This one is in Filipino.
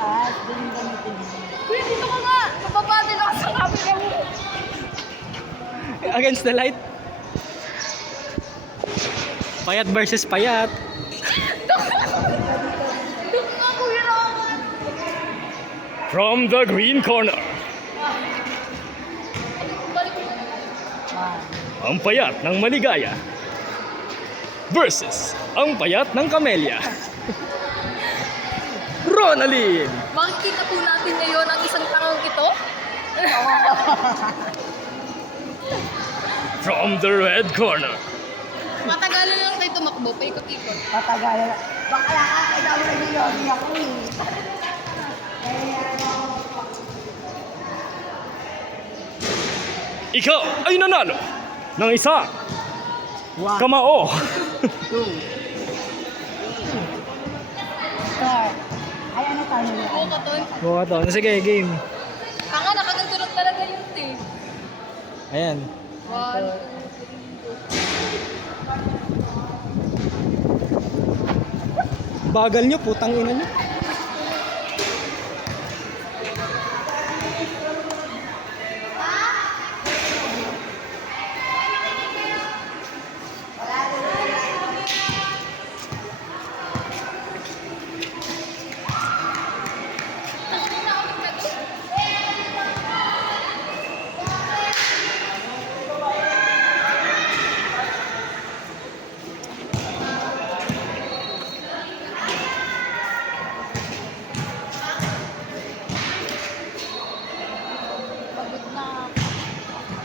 malakas, ganun gamitin mo. Uy, dito ka nga! Mababati na sa camera mo! Against the light. Payat versus payat. Dito nga, kuya naman! From the green corner, Balik mo. ang payat ng maligaya versus ang payat ng kamelya. Ronaldin! Makikita po natin ngayon ang isang tangang ito. From the red corner, Matagalan lang tayo tumakbo, paikot-ikot. Patagalan. Bakala ka, kaya mo nag-yogi ako eh. ikaw ay nanalo ng isa One, kamao. two, start. Ay, ano tayo Oo yan? ka to. Buka to. Sige, game. Tanga, nakaganto lang talaga yun eh. Ayan. One. Bagal nyo, putang ina nyo.